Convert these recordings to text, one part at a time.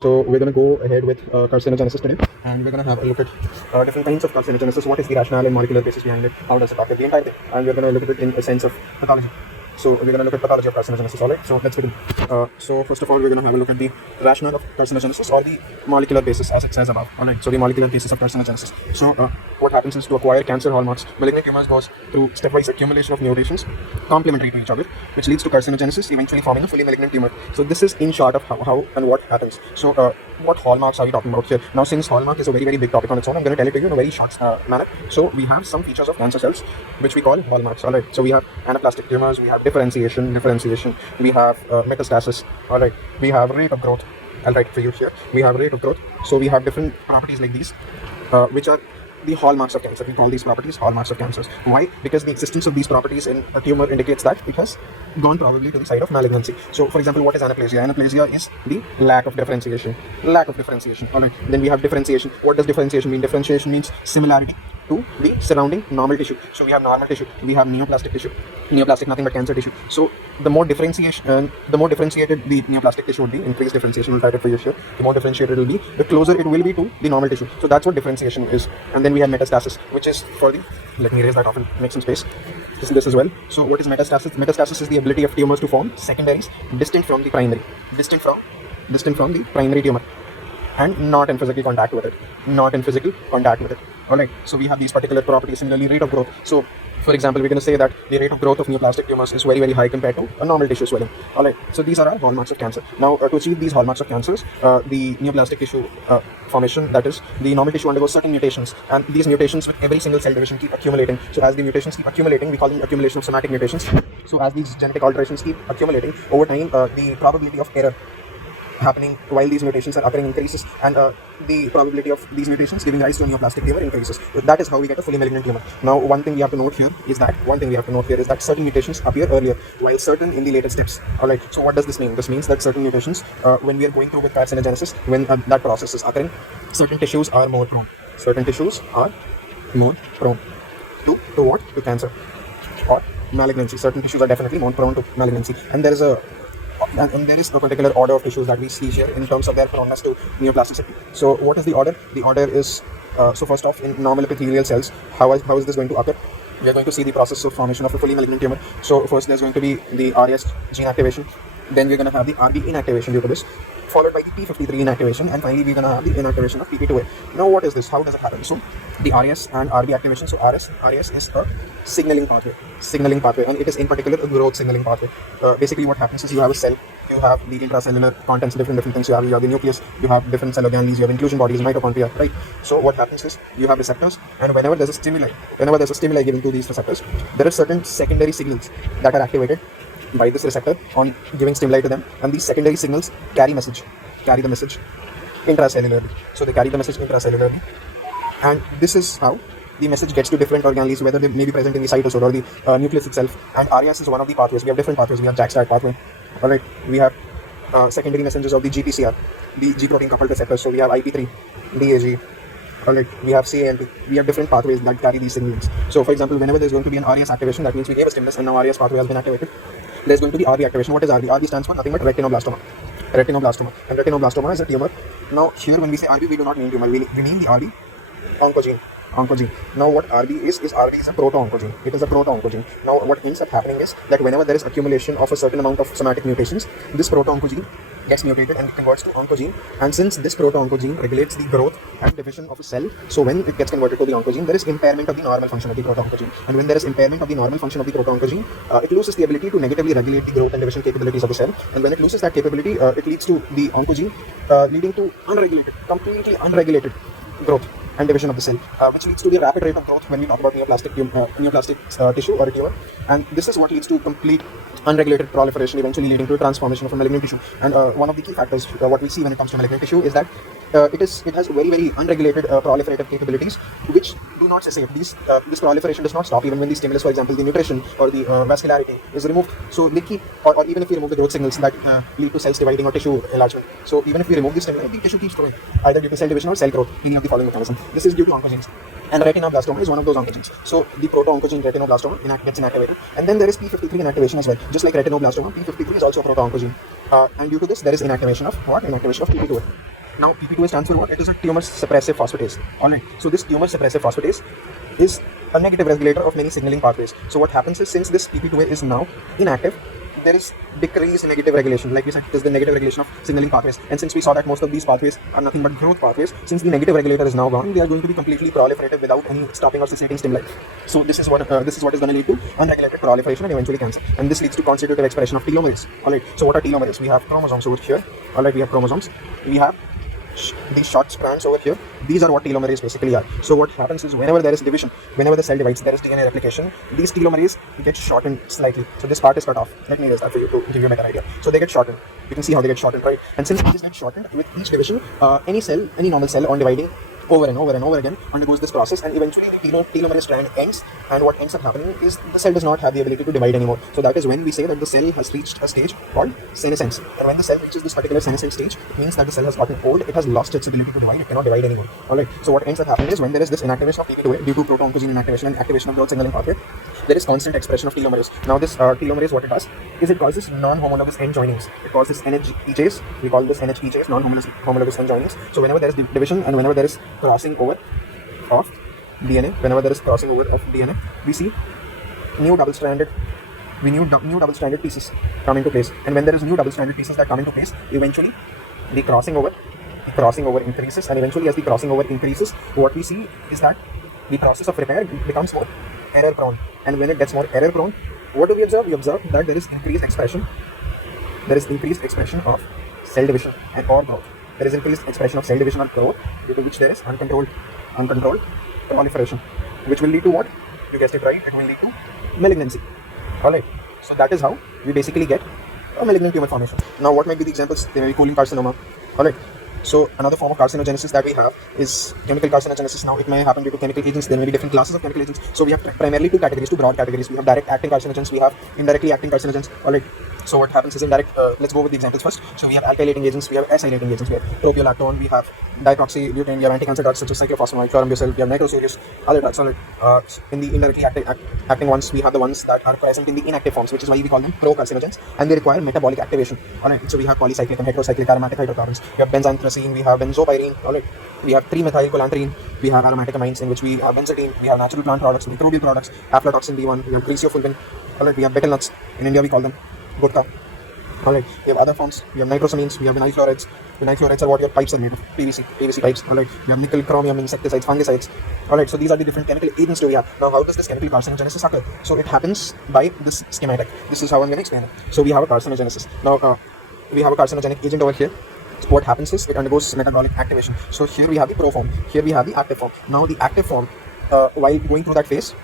So we're going to go ahead with carcinogenesis today, and we're going to have a look at different kinds of carcinogenesis. What is the rationale and molecular basis behind it? How does it occur? The entire thing, and we're going to look at it in a sense of pathology. So we're going to look at pathology of carcinogenesis. All right. So let's begin. So first of all, we're going to have a look at the rationale of carcinogenesis or the molecular basis, as it says above. All right. So the molecular basis of carcinogenesis. So what happens is, to acquire cancer hallmarks, malignant tumors goes through stepwise accumulation of mutations complementary to each other, which leads to carcinogenesis, eventually forming a fully malignant tumor. So this is in short of how and what happens. So what hallmarks are we talking about here? Now, since hallmark is a very, very big topic on its own, I'm going to tell it to you in a very short manner. So we have some features of cancer cells which we call hallmarks. All right. So we have anaplastic tumors, we have differentiation, we have metastasis. All right. We have rate of growth. I'll write for you here. We have rate of growth. So we have different properties like these, which are the hallmarks of cancer. We call these properties hallmarks of cancers. Why? Because the existence of these properties in a tumor indicates that it has gone probably to the side of malignancy. So, for example, what is anaplasia? Anaplasia is the lack of differentiation. All right. Then we have differentiation. What does differentiation mean? Differentiation means similarity to the surrounding normal tissue. So we have normal tissue, we have neoplastic tissue. Neoplastic, nothing but cancer tissue. So the more differentiated the neoplastic tissue would be, increased differentiation will try to for you here. The more differentiated it will be, the closer it will be to the normal tissue. So that's what differentiation is. And then we have metastasis, which is for the, let me erase that off and make some space. This as well. So what is metastasis? Metastasis is the ability of tumors to form secondaries distant from the primary, distant from the primary tumor, and not in physical contact with it. Alright, so we have these particular properties. Similarly, rate of growth. So, for example, we're going to say that the rate of growth of neoplastic tumors is very, very high compared to a normal tissue swelling. Alright, so these are our hallmarks of cancer. Now, to achieve these hallmarks of cancers, the neoplastic tissue formation, that is, the normal tissue undergoes certain mutations, and these mutations with every single cell division keep accumulating. So, as the mutations keep accumulating, we call them accumulation of somatic mutations. So, as these genetic alterations keep accumulating over time, the probability of error happening while these mutations are occurring increases, and the probability of these mutations giving rise to a neoplastic tumor increases. So that is how we get a fully malignant tumor. Now, one thing we have to note here is that certain mutations appear earlier, while certain in the later steps. Alright, so what does this mean? This means that certain mutations, when we are going through with carcinogenesis, when that process is occurring, certain tissues are more prone. To what? To cancer or malignancy. Certain tissues are definitely more prone to malignancy, and there is a particular order of tissues that we see here in terms of their proneness to neoplasticity. So what is the order? The order is, so first off, in normal epithelial cells, how is this going to occur? We are going to see the process of formation of a fully malignant tumor. So first there's going to be the RS gene activation, then we're going to have the RB inactivation due to this, followed by the P53 inactivation, and finally we're going to have the inactivation of PP2A. Now what is this? How does it happen? So the RS and RB activation, so RS is a signaling pathway, and it is in particular a growth signaling pathway. Basically what happens is, you have a cell, you have the intracellular contents, different things. You have the nucleus, you have different cell organelles, you have inclusion bodies, mitochondria, right? So what happens is, you have receptors, and whenever there's a stimuli given to these receptors, there are certain secondary signals that are activated by this receptor on giving stimuli to them, and these secondary signals carry the message intracellularly. So they carry the message intracellularly, and this is how the message gets to different organelles, whether they may be present in the cytosol or the nucleus itself. And RAS is one of the pathways. We have different pathways. We have JAK-STAT pathway. Alright, we have secondary messengers of the GPCR, the G protein coupled receptors. So we have IP3, DAG. Alright, we have CAMP. We have different pathways that carry these signals. So for example, whenever there's going to be an RAS activation, that means we gave a stimulus and now RAS pathway has been activated. There's going to be RB activation. What is RB? RB stands for nothing but retinoblastoma. And retinoblastoma is a tumor. Now here when we say RB, we do not mean tumor. We mean the RB oncogene. Now what RB is RB is a proto-oncogene. It is a proto-oncogene. Now what ends up happening is that whenever there is accumulation of a certain amount of somatic mutations, this proto-oncogene gets mutated and converts to oncogene. And since this proto-oncogene regulates the growth and division of a cell, so when it gets converted to the oncogene, there is impairment of the normal function of the proto-oncogene. And when there is impairment of the normal function of the proto-oncogene, it loses the ability to negatively regulate the growth and division capabilities of the cell. And when it loses that capability, it leads to the oncogene leading to completely unregulated growth and division of the cell, which leads to the rapid rate of growth when we talk about neoplastic tissue or a tumor. And this is what leads to complete unregulated proliferation, eventually leading to a transformation of a malignant tissue. And one of the key factors what we see when it comes to malignant tissue is that it has very, very unregulated proliferative capabilities, which do not cessate. This proliferation does not stop even when the stimulus, for example, the nutrition or the vascularity is removed. So they keep, or even if we remove the growth signals that lead to cells dividing or tissue enlargement. So even if we remove the stimulus, the tissue keeps growing, either due to cell division or cell growth, any of the following mechanism. This is due to oncogenes. And retinoblastoma is one of those oncogenes. So the proto-oncogene retinoblastoma gets inactivated. And then there is P53 inactivation as well. Just like retinoblastoma, P53 is also a proto-oncogene. And due to this, there is inactivation of what? Inactivation of PP2A. Now, PP2A stands for what? It is a tumor suppressive phosphatase. Alright. So this tumor suppressive phosphatase is a negative regulator of many signaling pathways. So what happens is, since this PP2A is now inactive, there is decreased negative regulation. Like we said, it is the negative regulation of signaling pathways. And since we saw that most of these pathways are nothing but growth pathways, since the negative regulator is now gone, they are going to be completely proliferative without any stopping or cessating stimuli. So this is what is going to lead to unregulated proliferation and eventually cancer. And this leads to constitutive expression of telomerase. Alright. So what are telomerase? We have chromosomes over here. Alright, we have chromosomes. We have these short strands over here. These are what telomerase basically are. So what happens is, whenever there is division, whenever the cell divides, there is DNA replication, these telomerase get shortened slightly. So this part is cut off. Let me erase that for you to give you a better idea. So they get shortened. You can see how they get shortened, right? And since these get shortened with each division, any normal cell on dividing over and over again undergoes this process, and eventually the telomerase strand ends, and what ends up happening is the cell does not have the ability to divide anymore. So that is when we say that the cell has reached a stage called senescence. And when the cell reaches this particular senescent stage, it means that the cell has gotten old, it has lost its ability to divide, it cannot divide anymore. Alright, so what ends up happening is, when there is this inactivation of PP2A due to proto-oncogene inactivation and activation of growth signaling pathway, there is constant expression of telomerase. Now this telomerase, what it does is, it causes non-homologous end joinings. It causes NHEJs. We call this NHEJs, non-homologous end joinings. So whenever there is division and whenever there is crossing over of DNA, we see new double-stranded pieces come into place. And when there is new double-stranded pieces that come into place, eventually the crossing over increases, and eventually as the crossing over increases, what we see is that the process of repair becomes more error prone. And when it gets more error prone, what do we observe? We observe that there is increased expression of cell division and or growth. There is increased expression of cell division or growth, due to which there is uncontrolled proliferation, which will lead to what? You guessed it right, it will lead to malignancy. Alright, so that is how we basically get a malignant tumor formation. Now what might be the examples? They may be colon carcinoma. Alright, so another form of carcinogenesis that we have is chemical carcinogenesis. Now it may happen due to chemical agents. There may be different classes of chemical agents. So we have primarily two broad categories. We have direct acting carcinogens, we have indirectly acting carcinogens. Alright, so what happens is indirect, let's go with the examples first. So we have alkylating agents, we have acylating agents, we have propiolactone, we have diproxybutane, we have anti-cancer drugs such as cyclophosphamide, chlorambucil, we have nitrosoureus, other drugs. Alright, in the indirectly acting ones, we have the ones that are present in the inactive forms, which is why we call them pro-carcinogens, and they require metabolic activation. Alright, so we have polycyclic and heterocyclic aromatic hydrocarbons, we have benzanthracene, we have benzopyrene, alright, we have 3-methylcolanthine, we have aromatic amines, in which we have benzidine, we have natural plant products, microbial products, aflatoxin B1, we have griseofulvin, alright, we have betel nuts, in India we call them gutka. Alright, we have other forms, we have nitrosamines, we have vinyl chlorides. Vinyl chlorides are what your pipes are made of, PVC pipes. Alright, we have nickel, chromium, insecticides, fungicides. Alright, so these are the different chemical agents we have. Now how does this chemical carcinogenesis occur? So it happens by this schematic. This is how I'm going to explain it. So we have a carcinogenesis. Now we have a carcinogenic agent over here. So what happens is, it undergoes metabolic activation. So here we have the pro form, here we have the active form. Now the active form, while going through that phase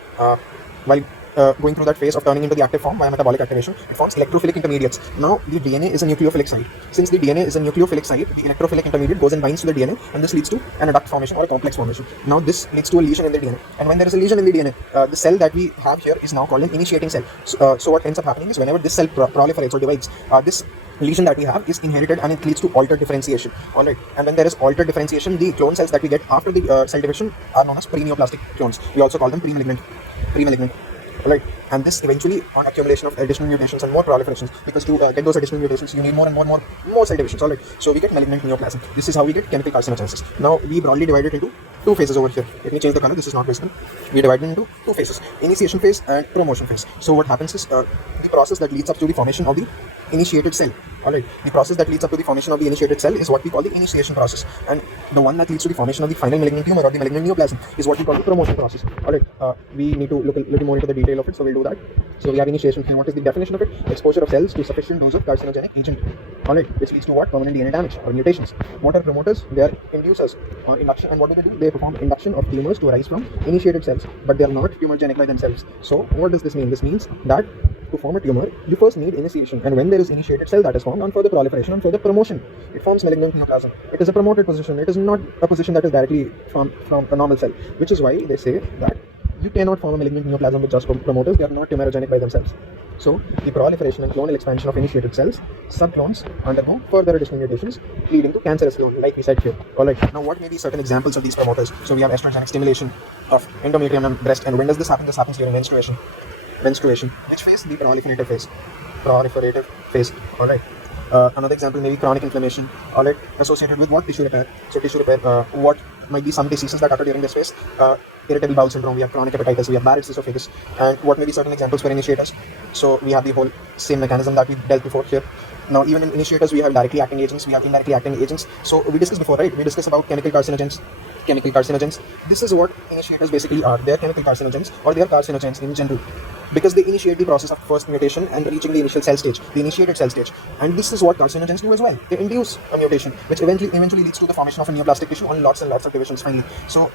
of turning into the active form via metabolic activation, it forms electrophilic intermediates. Now the DNA is a nucleophilic site. Since the DNA is a nucleophilic site, the electrophilic intermediate goes and binds to the DNA, and this leads to an adduct formation or a complex formation. Now this leads to a lesion in the DNA, and when there is a lesion in the DNA, the cell that we have here is now called an initiating cell. So what ends up happening is, whenever this cell proliferates or divides, this lesion that we have is inherited, and it leads to altered differentiation. Alright, and when there is altered differentiation, the clone cells that we get after the cell division are known as pre-neoplastic clones. We also call them pre-malignant. Alright, and this eventually, on accumulation of additional mutations and more proliferations, because to get those additional mutations, you need more and more cell divisions. Alright, so we get malignant neoplasm. This is how we get chemical carcinogenesis. Now we broadly divide it into two phases over here. Let me change the color. This is not visible. We divide it into two phases: initiation phase and promotion phase. So what happens is, the process that leads up to the formation of the initiated cell. Alright, the process that leads up to the formation of the initiated cell is what we call the initiation process, and the one that leads to the formation of the final malignant tumor or the malignant neoplasm is what we call the promotion process. Alright, we need to look a little more into the detail of it, so we'll do that. So we have initiation, and what is the definition of it? Exposure of cells to sufficient dose of carcinogenic agent. Alright, which leads to what? Permanent DNA damage or mutations. What are promoters? They are inducers or induction, and what do? They perform induction of tumors to arise from initiated cells, but they are not tumorgenic by themselves. So what does this mean? This means that to form a tumor, you first need initiation, and when there is initiated cell that is formed, on further proliferation, on further promotion, it forms malignant neoplasm. It is a promoted position. It is not a position that is directly from a normal cell, which is why they say that you cannot form a malignant neoplasm with just promoters. They are not tumorigenic by themselves. So the proliferation and clonal expansion of initiated cells, subclones undergo further additional mutations, leading to cancerous clone, like we said here. Alright, now what may be certain examples of these promoters? So we have estrogenic stimulation of endometrium and breast, and when does this happen? This happens during menstruation. Menstruation. Which phase? The proliferative phase. Proliferative phase. Alright. Another example may be chronic inflammation. Alright, associated with what? Tissue repair. So tissue repair, what might be some diseases that occur during this phase? Irritable bowel syndrome, we have chronic hepatitis, we have Barrett's esophagus, and what may be certain examples for initiators? So we have the whole same mechanism that we dealt before here. Now even in initiators we have directly acting agents, we have indirectly acting agents. So we discussed before, right? We discussed about chemical carcinogens. This is what initiators basically are. They are chemical carcinogens, or they are carcinogens in general, because they initiate the process of first mutation and reaching the initial cell stage, the initiated cell stage. And this is what carcinogens do as well. They induce a mutation, which eventually leads to the formation of a neoplastic tissue on lots and lots of divisions finally. So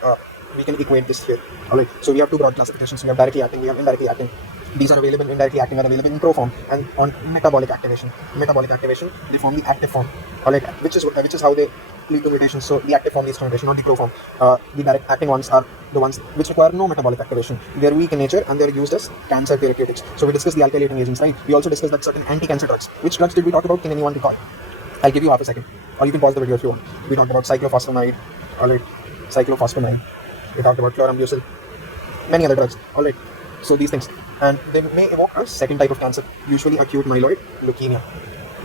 we can equate this here. Alright, so we have two broad classifications. We have directly acting, we have indirectly acting. These are available, indirectly acting are available in pro form, and on metabolic activation. Metabolic activation, they form the active form. Alright, which is how they lead to mutations. So the active form leads to mutation, not the pro form. The direct acting ones are the ones which require no metabolic activation. They are weak in nature and they are used as cancer therapeutics. So we discussed the alkylating agents, right? We also discussed that certain anti-cancer drugs. Which drugs did we talk about? Can anyone recall? I'll give you half a second, or you can pause the video if you want. We talked about cyclophosphamide. Alright, cyclophosphamide. We talked about chlorambucil. Many other drugs. Alright. So these things, and they may evoke a second type of cancer, usually acute myeloid leukemia.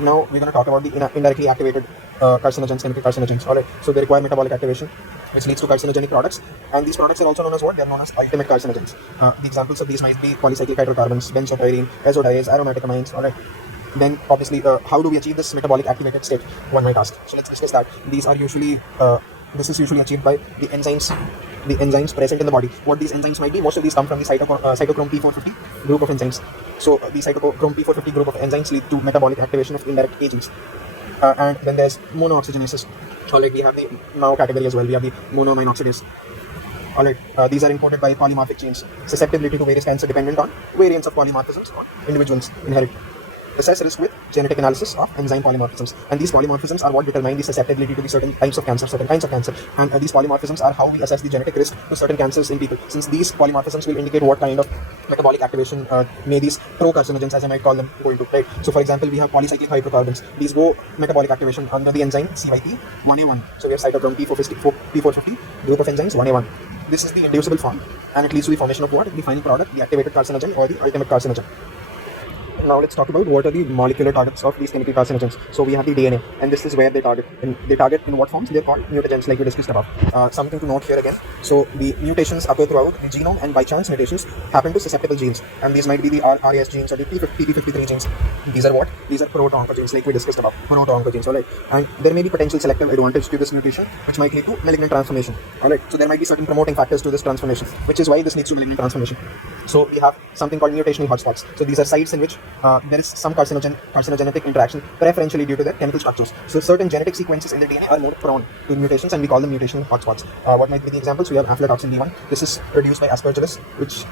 Now we're going to talk about the indirectly activated carcinogens, chemical carcinogens. Alright, so they require metabolic activation, which leads to carcinogenic products, and these products are also known as what? They are known as ultimate carcinogens. The examples of these might be polycyclic hydrocarbons, benzopyrene, azodiaz, aromatic amines. Alright. Then obviously, how do we achieve this metabolic activated state? One might ask. So let's discuss that. These are usually this is usually achieved by the enzymes present in the body. What these enzymes might be? Most of these come from the cytochrome P450 group of enzymes. So the cytochrome P450 group of enzymes lead to metabolic activation of indirect agents. And then there's monooxygenases. Alright, we have the now category as well. We have the monoamine oxidase. Alright, these are encoded by polymorphic genes. Susceptibility to various cancer dependent on variants of polymorphisms or individuals inherit. Assess risk with genetic analysis of enzyme polymorphisms, and these polymorphisms are what determine the susceptibility to the certain kinds of cancer, and these polymorphisms are how we assess the genetic risk to certain cancers in people, since these polymorphisms will indicate what kind of metabolic activation may these pro-carcinogens, as I might call them, go into, right? So for example, we have polycyclic hydrocarbons. These go metabolic activation under the enzyme CYP1A1. So we have cytochrome P450 group of enzymes 1A1. This is the inducible form, and it leads to the formation of what? The final product, the activated carcinogen or the ultimate carcinogen. Now let's talk about what are the molecular targets of these chemical carcinogens. So we have the DNA, and this is where they target. And they target in what forms? They're called mutagens, like we discussed above. Something to note here again. So the mutations occur throughout the genome, and by chance mutations happen to susceptible genes. And these might be the RAS genes or the PP53 genes. These are what? These are proto-oncogenes, like we discussed above. Proto-oncogenes, alright. And there may be potential selective advantage to this mutation, which might lead to malignant transformation. Alright. So there might be certain promoting factors to this transformation, which is why this leads to malignant transformation. So we have something called mutational hotspots. So these are sites in which there is some carcinogenic interaction, preferentially due to their chemical structures. So certain genetic sequences in the DNA are more prone to mutations, and we call them mutational hotspots. What might be the examples? We have aflatoxin B1. This is produced by Aspergillus,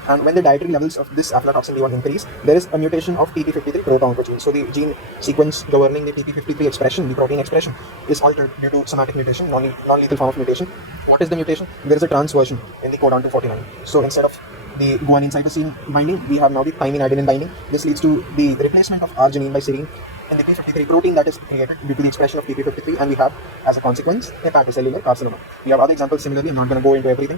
and when the dietary levels of this aflatoxin B1 increase, there is a mutation of TP53 proto-oncogene. So the gene sequence governing the TP53 expression, the protein expression, is altered due to somatic mutation, non-lethal form of mutation. What is the mutation? There is a transversion in the codon 249. So instead of the guanine cytosine binding, we have now the thymine adenine binding. This leads to the replacement of arginine by serine in the P53 protein that is created due to the expression of TP53, and we have, as a consequence, hepatocellular carcinoma. We have other examples similarly. I'm not going to go into everything.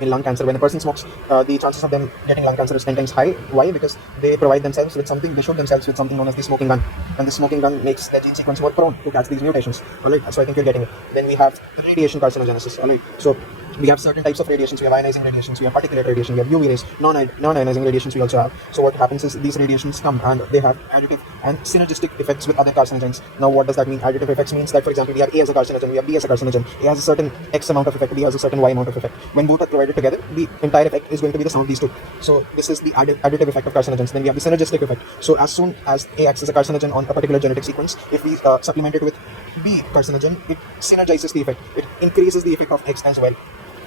In lung cancer, when a person smokes, the chances of them getting lung cancer is 10 times high. Why? Because they provide themselves with something, they shoot themselves with something known as the smoking gun, and the smoking gun makes the gene sequence more prone to catch these mutations. Alright, so I think you're getting it. Then we have radiation carcinogenesis. Alright, so we have certain types of radiations. We have ionizing radiations, we have particulate radiation, we have UV rays, non-ionizing radiations we also have. So what happens is these radiations come and they have additive and synergistic effects with other carcinogens. Now what does that mean? Additive effects means that, for example, we have A as a carcinogen, we have B as a carcinogen. A has a certain X amount of effect, B has a certain Y amount of effect. When both are provided together, the entire effect is going to be the sum of these two. So this is the additive effect of carcinogens. Then we have the synergistic effect. So as soon as A acts as a carcinogen on a particular genetic sequence, if we supplement it with B carcinogen, it synergizes the effect. It increases the effect of X as well.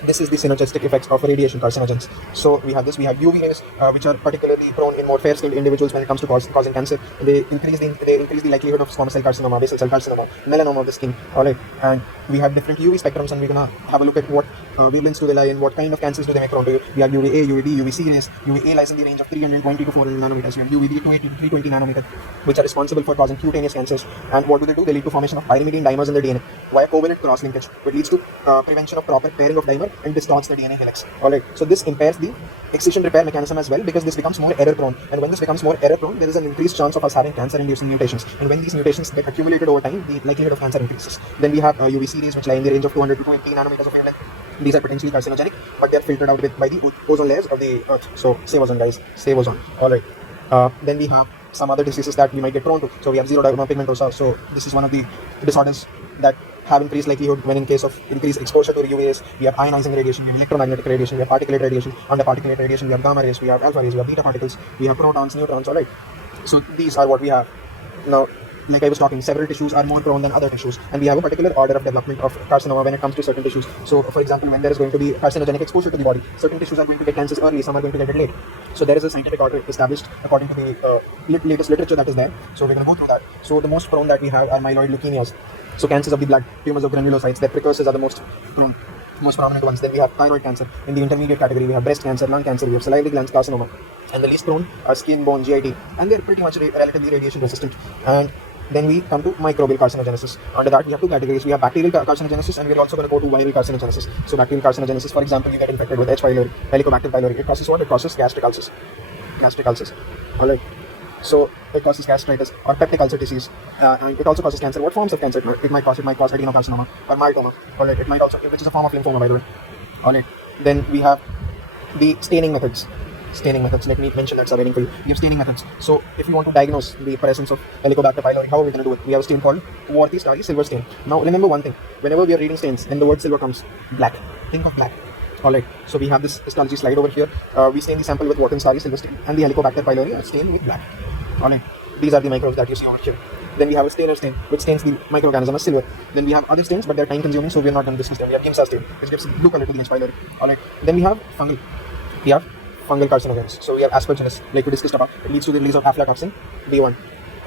This is the synergistic effects of radiation carcinogens. So we have this. We have UV rays, which are particularly prone in more fair-skinned individuals when it comes to causing cancer. They increase the likelihood of squamous cell carcinoma, basal cell carcinoma, melanoma of the skin. Alright, and we have different UV spectrums, and we're gonna have a look at what wavelengths do they lie in, what kind of cancers do they make prone to. We have UVA, UVB, UVC rays. UVA lies in the range of 320 to 400 nanometers. We have UVB 280 to 320 nanometers, which are responsible for causing cutaneous cancers. And what do? They lead to formation of pyrimidine dimers in the DNA via covalent cross linkage, which leads to prevention of proper pairing of dimer and distorts the DNA helix. Alright, so this impairs the excision repair mechanism as well, because this becomes more error prone. And when this becomes more error prone, there is an increased chance of us having cancer inducing mutations. And when these mutations get accumulated over time, the likelihood of cancer increases. Then we have UVC rays, which lie in the range of 200 to 280 nanometers of wavelength. These are potentially carcinogenic, but they are filtered out by the ozone layers of the earth. So save ozone, guys, save ozone. Alright, then we have some other diseases that we might get prone to. So we have xeroderma pigmentosa. So this is one of the disorders that have increased likelihood when in case of increased exposure to UVAs. We have ionizing radiation, we have electromagnetic radiation, we have particulate radiation. Under particulate radiation, we have gamma rays, we have alpha rays, we have beta particles, we have protons, neutrons. Alright, so these are what we have. Now, like I was talking, several tissues are more prone than other tissues, and we have a particular order of development of carcinoma when it comes to certain tissues. So, for example, when there is going to be carcinogenic exposure to the body, certain tissues are going to get cancers early, some are going to get it late. So there is a scientific order established according to the latest literature that is there. So we're going to go through that. So the most prone that we have are myeloid leukemias. So cancers of the blood, tumors of granulocytes, their precursors are the most prominent ones. Then we have thyroid cancer. In the intermediate category, we have breast cancer, lung cancer, we have salivary glands carcinoma. And the least prone are skin, bone, GIT, and they're pretty much relatively radiation resistant. And then we come to microbial carcinogenesis. Under that, we have two categories. We have bacterial carcinogenesis, and we're also going to go to viral carcinogenesis. So bacterial carcinogenesis, for example, you get infected with H. pylori, Helicobacter pylori. It causes what? It causes gastric ulcers. Alright. So it causes gastritis or peptic ulcer disease, and it also causes cancer. What forms of cancer it might cause? It might cause adenocarcinoma or myeloma. Alright. It might also, which is a form of lymphoma, by the way. Alright. Then we have the staining methods. Let me mention that's available for you. We have staining methods. So if you want to diagnose the presence of Helicobacter pylori, how are we going to do it? We have a stain called Worthy Starry silver stain. Now remember one thing, whenever we are reading stains and the word silver comes, black. Think of black. Alright, so we have this histology slide over here. We stain the sample with Worthy Starry silver stain, and the Helicobacter pylori are stained with black. Alright, these are the microbes that you see over here. Then we have a stainer stain, which stains the microorganism as silver. Then we have other stains, but they're time consuming, so we are not going to discuss them. We have Giemsa stain, which gives blue color to the H. pylori. Alright, then we have fungal. We have fungal carcinogens. So we have aspergillus, like we discussed about. It leads to the release of aflatoxin B1,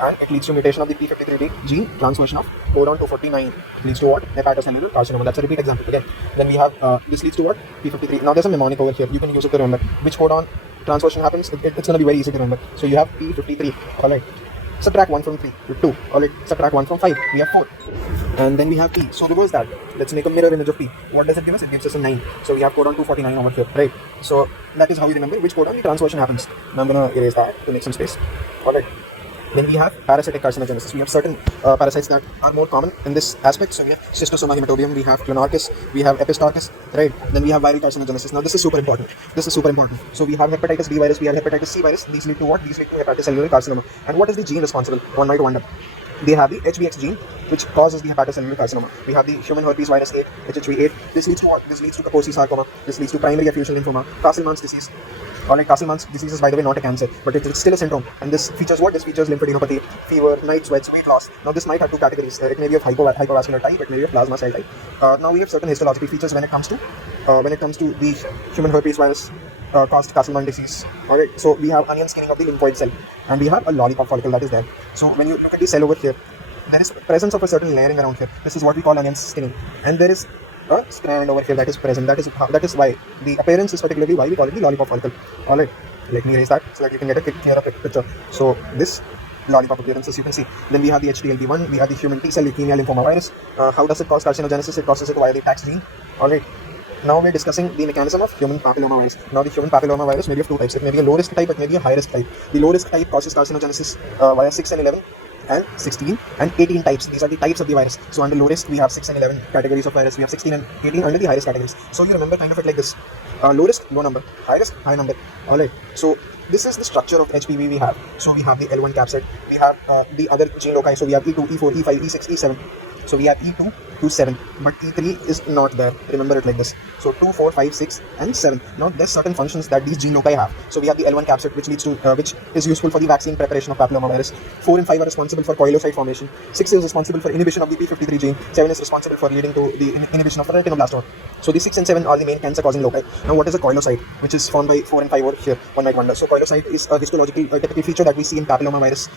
and it leads to mutation of the p53D gene, transversion of codon 249. It leads to what? Hepatocellular carcinoma. That's a repeat example again. Then we have this leads to what? P53. Now there's a mnemonic over here. You can use it to remember which codon transversion happens. It's going to be very easy to remember. So you have P53. Alright. Subtract 1 from 3 with 2. Alright. Subtract 1 from 5. We have 4. And then we have P. So reverse that. Let's make a mirror image of P. What does it give us? It gives us a 9. So we have codon 249 over here. Right. So that is how you remember which codon the transversion happens. Now I'm going to erase that to make some space. Alright. Then we have parasitic carcinogenesis. We have certain parasites that are more common in this aspect. So we have Schistosoma hematobium, we have Clonorchis, we have Epistarchus, right? Then we have viral carcinogenesis. Now this is super important. So we have hepatitis B virus, we have hepatitis C virus. These lead to what? These lead to hepatocellular carcinoma. And what is the gene responsible? One might wonder. They have the HBX gene, which causes the hepatocellular carcinoma. We have the human herpes virus 8, HHV8. This leads to what? This leads to Kaposi sarcoma. This leads to primary effusion lymphoma, Castleman's disease. Alright, Castleman's disease is, by the way, not a cancer, but it's still a syndrome. And this features what? This features lymphadenopathy, fever, night sweats, weight loss. Now this might have two categories. It may be of hypovascular type, it may be of plasma cell type. Now we have certain histological features when it comes to the human herpes virus caused Castleman disease. Alright, so we have onion skinning of the lymphoid cell, and we have a lollipop follicle that is there. So when you look at the cell over here, there is presence of a certain layering around here. This is what we call onion skinning, and there is a strand over here that is present. That is why the appearance is particularly why we call it the lollipop follicle. Alright, let me erase that so that you can get a clearer picture. So this lollipop appearance, as you can see. Then we have the HTLV1, we have the human T-cell leukemia lymphoma virus. How does it cause carcinogenesis? It causes it via the TAX gene. Alright. Now we're discussing the mechanism of human papilloma virus. Now the human papilloma virus may be of two types. It may be a low risk type, it may be a high risk type. The low risk type causes carcinogenesis via 6 and 11. And 16 and 18 types. These are the types of the virus. So under low risk, we have 6 and 11 categories of virus. We have 16 and 18 under the high risk categories. So you remember kind of it like this. Low risk, low number. High risk, high number. Alright. So this is the structure of HPV we have. So we have the L1 capsid. We have the other gene loci. So we have E2, E4, E5, E6, E7. So we have E2 to 7, but E3 is not there. Remember it like this. So 2, 4, 5, 6, and 7. Now there's certain functions that these gene loci have. So we have the L1 capsid, which is useful for the vaccine preparation of papillomavirus. 4 and 5 are responsible for coilocyte formation. 6 is responsible for inhibition of the p53 gene. 7 is responsible for leading to the inhibition of retinoblastoma. So the 6 and 7 are the main cancer-causing loci. Now what is a coilocyte, which is formed by 4 and 5 over here? One might wonder. So coilocyte is a histological typical feature that we see in papillomavirus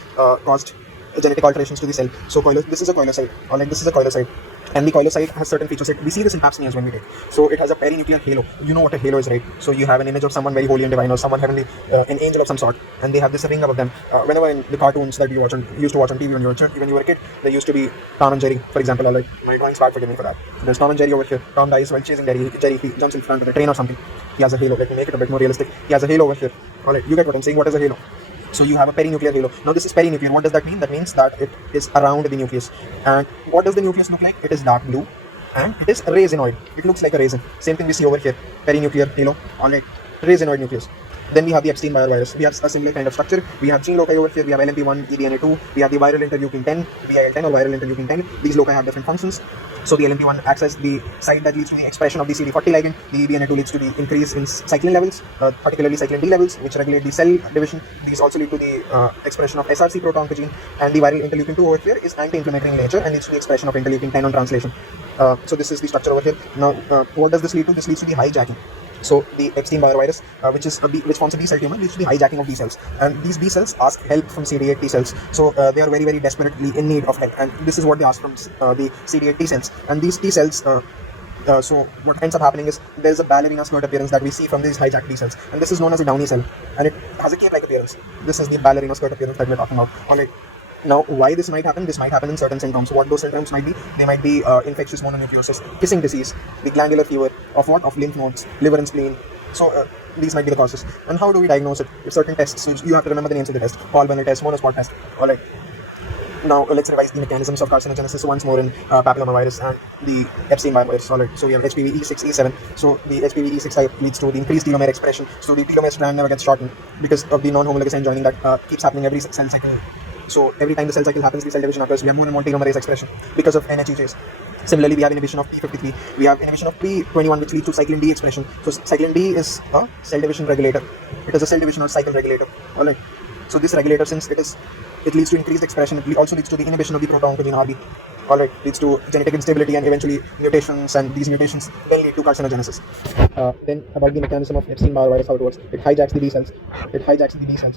caused genetic alterations to the cell. So this is a coilocyte. Alright, this is a coilocyte. And the collocyte has certain features. We see this in pap smears when we take. So it has a perinuclear halo. You know what a halo is, right? So you have an image of someone very holy and divine, or someone heavenly, an angel of some sort, and they have this ring above them. Whenever in the cartoons that you used to watch on TV when you were a kid, there used to be Tom and Jerry, for example. Like, my drawing's bad, forgive me for that. So there's Tom and Jerry over here. Tom dies while chasing Jerry. Jerry jumps in front of a train or something. He has a halo. Let me make it a bit more realistic. He has a halo over here. Alright, you get what I'm saying. What is a halo? So you have a perinuclear halo. Now this is perinuclear. What does that mean? That means that it is around the nucleus. And what does the nucleus look like? It is dark blue and it is raisinoid. It looks like a raisin. Same thing we see over here. Perinuclear halo. Alright, raisinoid nucleus. Then we have the Epstein-Barr virus. We have a similar kind of structure. We have gene loci over here. We have LMP1, eDNA2. We have the viral interleukin 10, VIL10 or viral interleukin 10. These loci have different functions. So the LMP1 acts as the site that leads to the expression of the CD40 ligand. The eDNA2 leads to the increase in cyclin levels, particularly cyclin D levels, which regulate the cell division. These also lead to the expression of SRC proto-oncogene. And the viral interleukin 2 over here is anti-inflammatory in nature and leads to the expression of interleukin 10 on translation. So this is the structure over here. Now, what does this lead to? This leads to the hijacking. So the Epstein-Barr virus, which forms a B cell tumor, leads to the hijacking of B cells, and these B cells ask help from CD8 T cells. So they are very, very desperately in need of help, and this is what they ask from the CD8 T cells. And these T cells, so what ends up happening is there is a ballerina skirt appearance that we see from these hijacked T cells, and this is known as a Downy cell, and it has a cape-like appearance. This is the ballerina skirt appearance that we're talking about. Alright. Now, why this might happen? This might happen in certain symptoms. What those symptoms might be? They might be infectious mononucleosis, kissing disease, the glandular fever, of what? Of lymph nodes, liver and spleen. So these might be the causes. And how do we diagnose it? With certain tests. So you have to remember the names of the test. Hall-Bennett test, monospot test. Alright. Now let's revise the mechanisms of carcinogenesis once more in papillomavirus and the Epstein-Barr virus. Alright. So we have HPV E6, E7. So the HPV E6 type leads to the increased telomere expression. So the telomere strand never gets shortened because of the non-homologous end joining that keeps happening every cell cycle. So every time the cell cycle happens, the cell division occurs. We have more and more telomerase expression because of NHEJs. Similarly, we have inhibition of P53. We have inhibition of P21, which leads to cyclin D expression. So cyclin D is a cell division regulator. It is a cell division or cycle regulator. Alright. So this regulator, since it leads to increased expression, it also leads to the inhibition of the proto-oncogene RB. Alright, leads to genetic instability and eventually mutations, and these mutations then lead to carcinogenesis. Then about the mechanism of Epstein-Barr virus, how it works. It hijacks the B cells.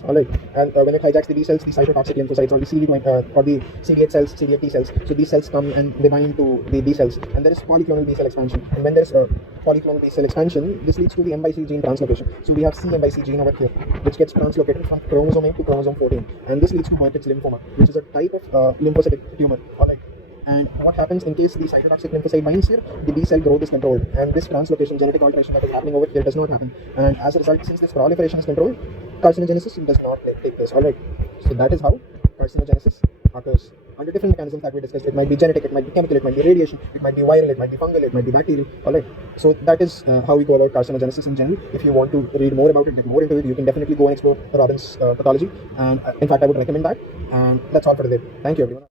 Alright, and when it hijacks the B cells, the cytotoxic lymphocytes or the CD20 or the CD8 cells, CD8 T cells. So these cells come and they bind to the B cells, and there is polyclonal B cell expansion. And when there is polyclonal B cell expansion, this leads to the MYC gene translocation. So we have CMYC gene over here, which gets translocated from chromosome 8 to chromosome 14, and this leads to Burkitt's lymphoma, which is a type of lymphocytic tumor. Alright. And what happens in case the cytotoxic lymphocyte binds here, the B cell growth is controlled, and this translocation, genetic alteration that is happening over here does not happen. And as a result, since this proliferation is controlled, carcinogenesis does not take place. Alright, so that is how carcinogenesis occurs. Under different mechanisms that we discussed, it might be genetic, it might be chemical, it might be radiation, it might be viral, it might be fungal, it might be bacterial. Alright, so that is how we go about carcinogenesis in general. If you want to read more about it, get more into it, you can definitely go and explore Robbin's pathology, and in fact I would recommend that. And that's all for today. Thank you everyone.